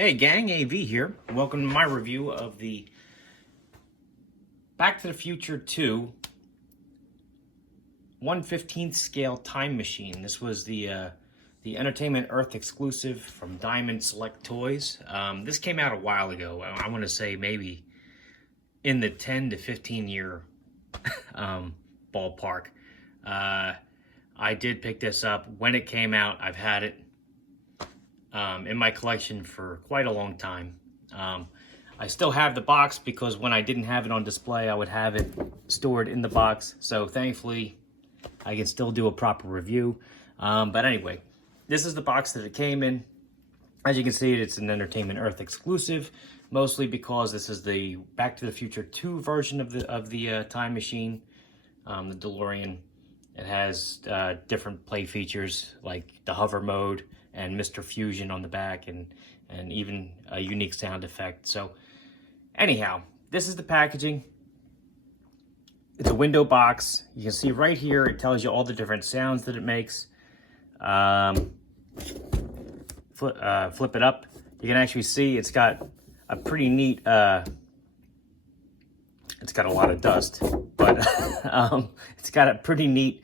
Hey gang, AV here. Welcome to my review of the Back to the Future 2 1/15th scale time machine. This was the Entertainment Earth exclusive from Diamond Select Toys. This came out a while ago. I want to say maybe in the 10 to 15 year ballpark. I did pick this up when it came out. I've had it in my collection for quite a long time. I still have the box because when I didn't have it on display, I would have it stored in the box. So thankfully, I can still do a proper review. But anyway, this is the box that it came in. As you can see, it's an Entertainment Earth exclusive, mostly because this is the Back to the Future 2 version of the time machine, the DeLorean. It has different play features like the hover mode and Mr. Fusion on the back, and even a unique sound effect. So anyhow, this is the packaging. It's a window box. You can see right here, it tells you all the different sounds that it makes. Flip it up. You can actually see it's got a pretty neat, it's got a lot of dust, but it's got a pretty neat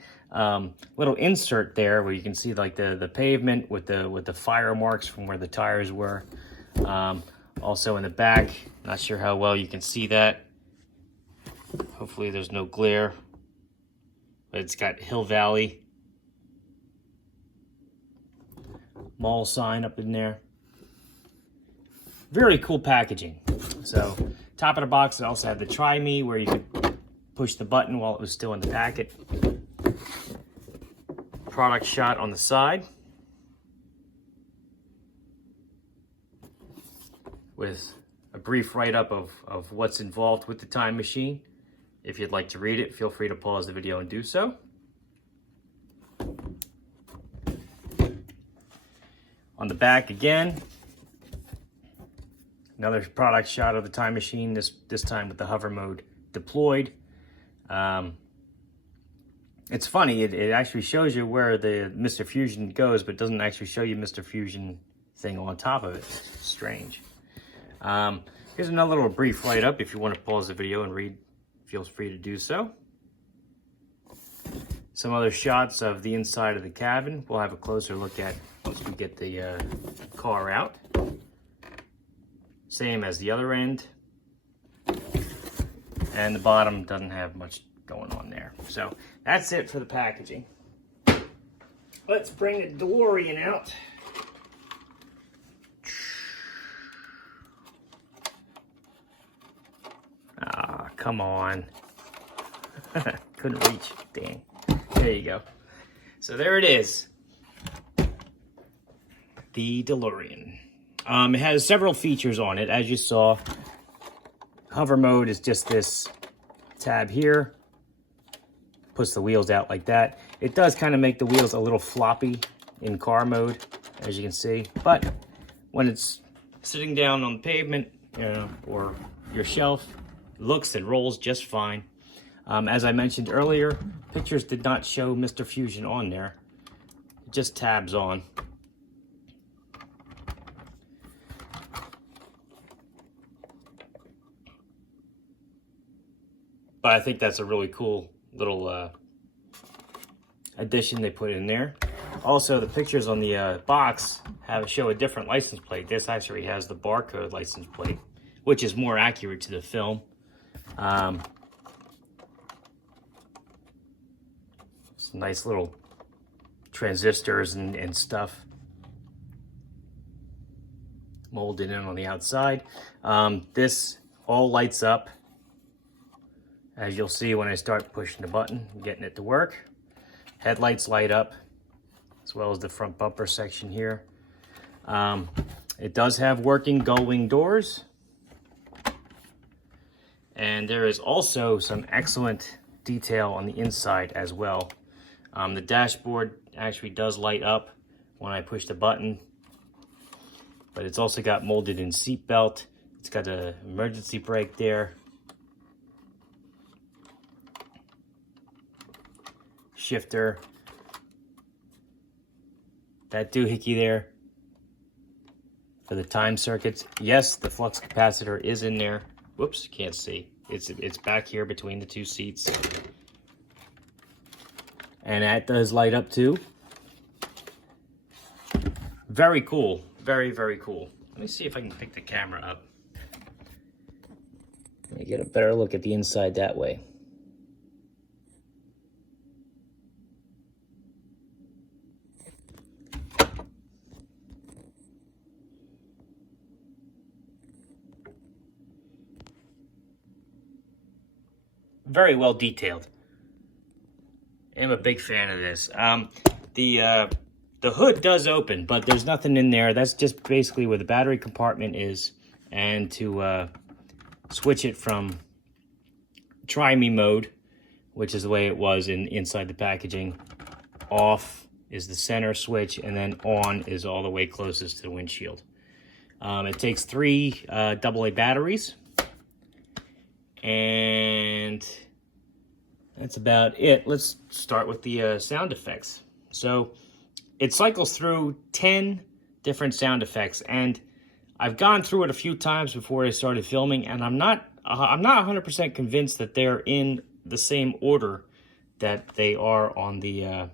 little insert there where you can see like the pavement with the fire marks from where the tires were. Also in the back, not sure how well you can see that. Hopefully there's no glare, but it's got Hill Valley mall sign up in there. Very cool packaging. So top of the box, it also had the Try Me where you could push the button while it was still in the packet. Product shot on the side with a brief write-up of what's involved with the time machine. If you'd like to read it, feel free to pause the video and do so. On the back again, another product shot of the time machine, this time with the hover mode deployed. It's funny, it actually shows you where the Mr. Fusion goes, but doesn't actually show you Mr. Fusion thing on top of it. It's strange. Here's another little brief write-up. If you want to pause the video and read, feel free to do so. Some other shots of the inside of the cabin. We'll have a closer look at once we get the car out. Same as the other end. And the bottom doesn't have much going on there. So that's it for the packaging. Let's bring the DeLorean out. Ah, come on. Couldn't reach. Dang. There you go. So there it is. The DeLorean. It has several features on it, as you saw. Hover mode is just this tab here. Puts the wheels out like that. It does kind of make the wheels a little floppy in car mode, as you can see. But when it's sitting down on the pavement, or your shelf, it looks and rolls just fine. As I mentioned earlier, pictures did not show Mr. Fusion on there. It just tabs on. But I think that's a really cool little addition they put in there. Also, the pictures on the box show a different license plate. This actually has the Barcode license plate, which is more accurate to the film. Some nice little transistors and stuff molded in on the outside. This all lights up, as you'll see when I start pushing the button and getting it to work. Headlights light up, as well as the front bumper section here. It does have working gull-wing doors. And there is also some excellent detail on the inside as well. The dashboard actually does light up when I push the button, but it's also got molded in seat belt. It's got an emergency brake there. Shifter. That doohickey there. for the time circuits. Yes, the flux capacitor is in there. Whoops, can't see. It's back here between the two seats. And that does light up too. Very cool. Very, very cool. Let me see if I can pick the camera up. Let me get a better look at the inside that way. Very well detailed. I'm a big fan of this. The hood does open, but there's nothing in there. That's just basically where the battery compartment is, and to switch it from try me mode, which is the way it was inside the packaging. Off is the center switch, and then on is all the way closest to the windshield. It takes 3 AA batteries, and that's about it. Let's start with the sound effects. So it cycles through 10 different sound effects, and I've gone through it a few times before I started filming, and I'm not 100% convinced that they're in the same order that they are on the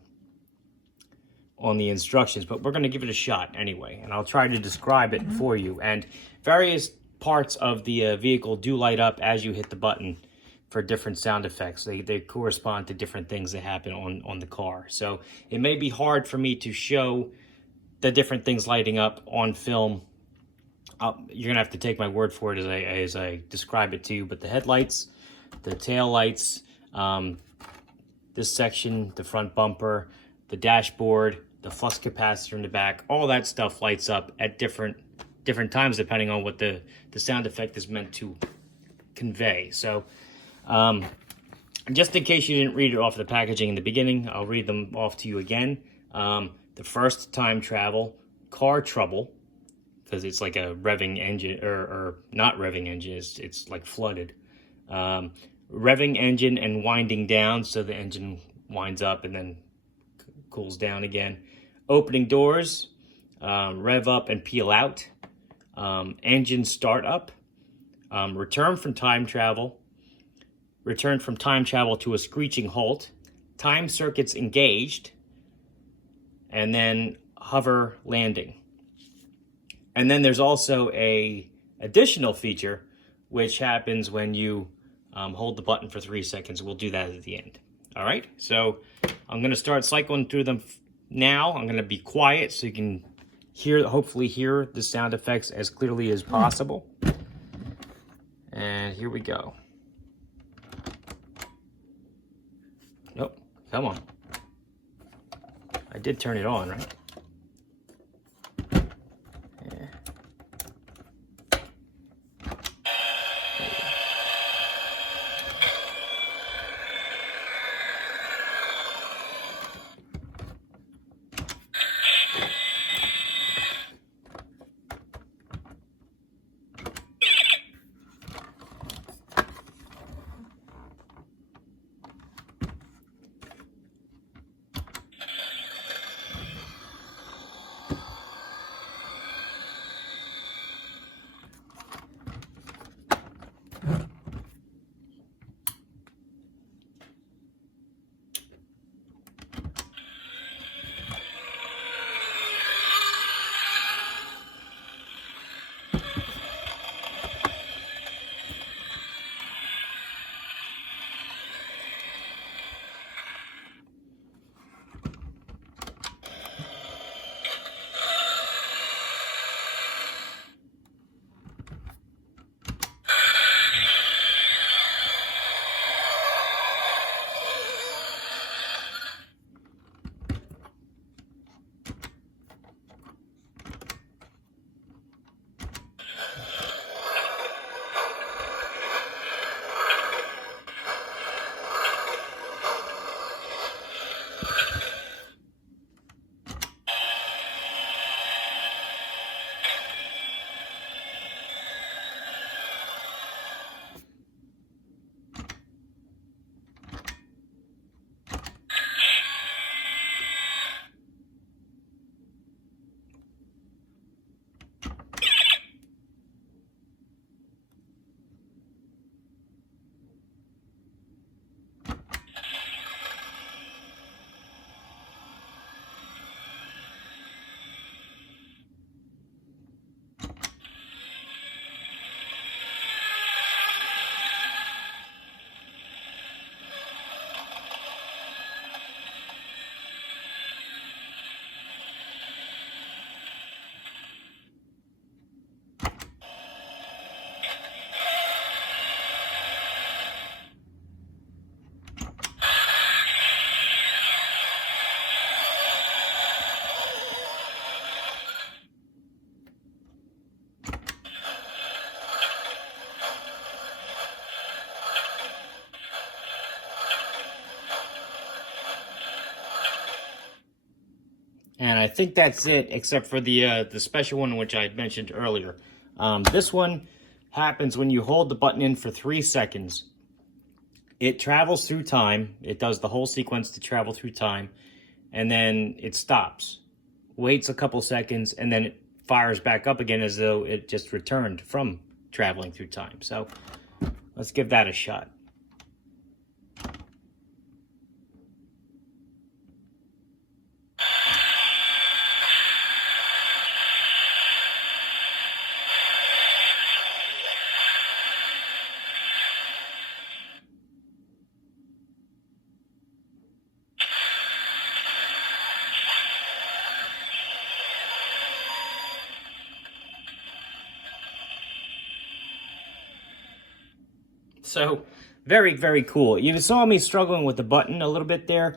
instructions, but we're going to give it a shot anyway, and I'll try to describe it for you. And various parts of the vehicle do light up as you hit the button for different sound effects. They correspond to different things that happen on the car. So it may be hard for me to show the different things lighting up on film. You're gonna have to take my word for it as I describe it to you. But the headlights, the tail lights, this section, the front bumper, the dashboard, the flux capacitor in the back, all that stuff lights up at different times depending on what the sound effect is meant to convey. So just in case you didn't read it off the packaging in the beginning, I'll read them off to you again. The first, time travel, car trouble, because it's like a revving engine, or not revving engine, it's like flooded. Revving engine and winding down, so the engine winds up and then cools down again. Opening doors, rev up and peel out. Engine start up. Return from time travel. Return from time travel to a screeching halt. Time circuits engaged. And then hover landing. And then there's also a additional feature which happens when you hold the button for 3 seconds. We'll do that at the end. All right, so I'm going to start cycling through them now. I'm going to be quiet so you can hopefully hear the sound effects as clearly as possible. And here we go. Nope, come on. I did turn it on, right? Yeah. And I think that's it, except for the special one which I mentioned earlier. This one happens when you hold the button in for 3 seconds. It travels through time. It does the whole sequence to travel through time. And then it stops. Waits a couple seconds, and then it fires back up again as though it just returned from traveling through time. So let's give that a shot. So, very, very cool. You saw me struggling with the button a little bit there.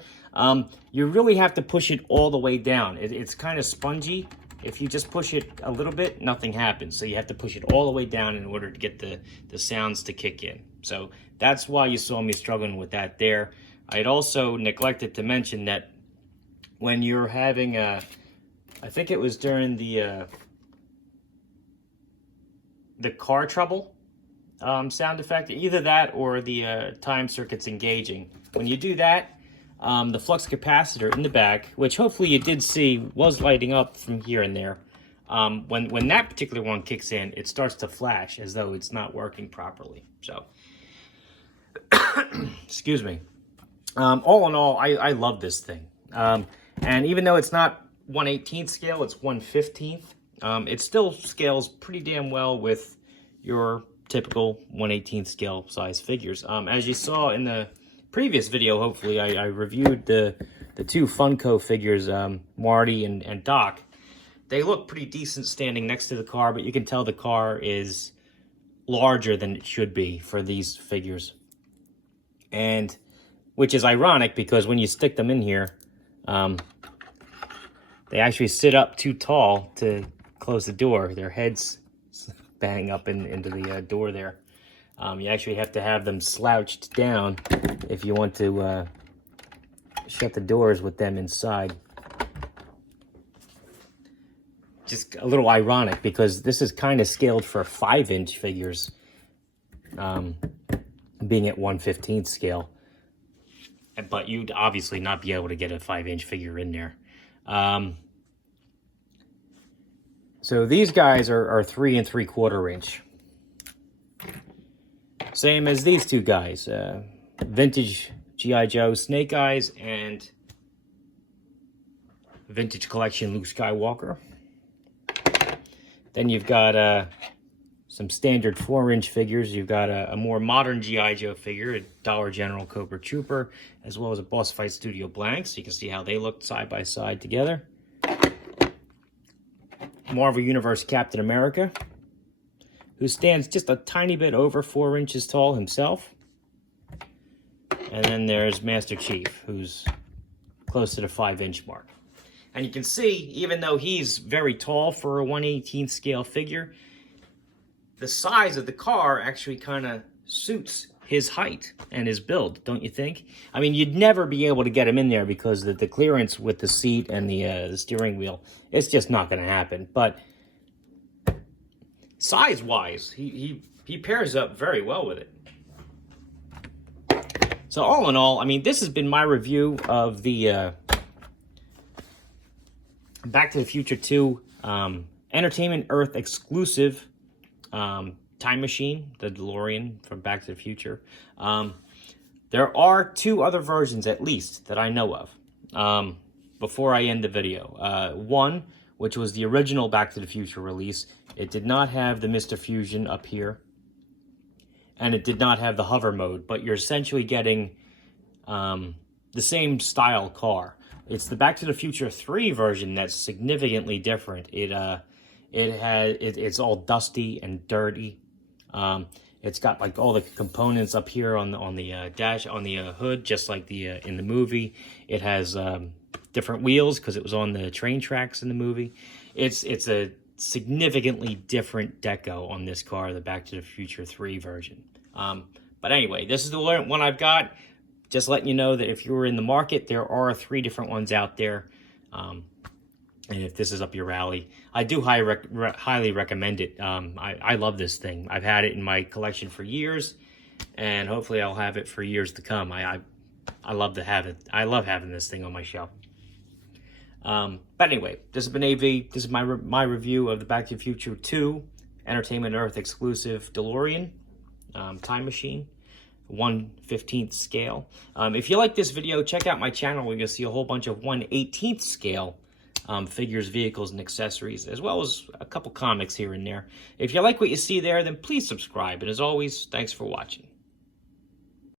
You really have to push it all the way down. It's kind of spongy. If you just push it a little bit, nothing happens. So you have to push it all the way down in order to get the sounds to kick in. So that's why you saw me struggling with that there. I had also neglected to mention that when you're having I think it was during the car trouble, sound effect, either that or the time circuits engaging. When you do that, the flux capacitor in the back, which hopefully you did see was lighting up from here and there, when that particular one kicks in, it starts to flash as though it's not working properly. So, excuse me. All in all, I love this thing. And even though it's not 1/18th scale, it's 1/15th. It still scales pretty damn well with your typical 1/18th scale size figures. As you saw in the previous video, hopefully, I reviewed the two Funko figures, Marty and Doc. They look pretty decent standing next to the car, but you can tell the car is larger than it should be for these figures. And which is ironic because when you stick them in here, they actually sit up too tall to close the door. Their heads bang up into the door there. You actually have to have them slouched down if you want to shut the doors with them inside. Just a little ironic because this is kind of scaled for 5-inch figures, being at 1/15th scale. But you'd obviously not be able to get a 5-inch figure in there. So these guys are 3 3/4 inch. Same as these two guys. Vintage G.I. Joe Snake Eyes and Vintage Collection Luke Skywalker. Then you've got some standard 4-inch figures. You've got a more modern G.I. Joe figure, a Dollar General Cobra Trooper, as well as a Boss Fight Studio Blank, so you can see how they look side by side together. Marvel Universe Captain America, who stands just a tiny bit over 4 inches tall himself. And then there's Master Chief, who's close to the 5-inch mark. And you can see, even though he's very tall for a 1/18th scale figure, the size of the car actually kind of suits his height and his build, don't you think? I mean, you'd never be able to get him in there because the clearance with the seat and the steering wheel, it's just not going to happen. But size-wise, he pairs up very well with it. So all in all, I mean, this has been my review of the Back to the Future 2 Entertainment Earth exclusive time machine, the DeLorean from Back to the Future. There are 2 other versions, at least, that I know of before I end the video. One, which was the original Back to the Future release. It did not have the Mr. Fusion up here, and it did not have the hover mode, but you're essentially getting the same style car. It's the Back to the Future 3 version that's significantly different. It's all dusty and dirty. It's got like all the components up here on the dash, on the hood, just like the in the movie. It has different wheels because it was on the train tracks in the movie. It's a significantly different deco on this car, the Back to the Future 3 version. But anyway, this is the one I've got. Just letting you know that if you're in the market, there are 3 different ones out there. And if this is up your alley, I do highly recommend it. I love this thing. I've had it in my collection for years, and hopefully I'll have it for years to come. I love to have it. I love having this thing on my shelf. But anyway, this has been AV. This is my review of the Back to the Future 2 Entertainment Earth exclusive DeLorean time machine, 1/15th scale. If you like this video, check out my channel where you'll see a whole bunch of 1/18th scale figures, vehicles, and accessories, as well as a couple comics here and there. If you like what you see there, then please subscribe. And as always, thanks for watching.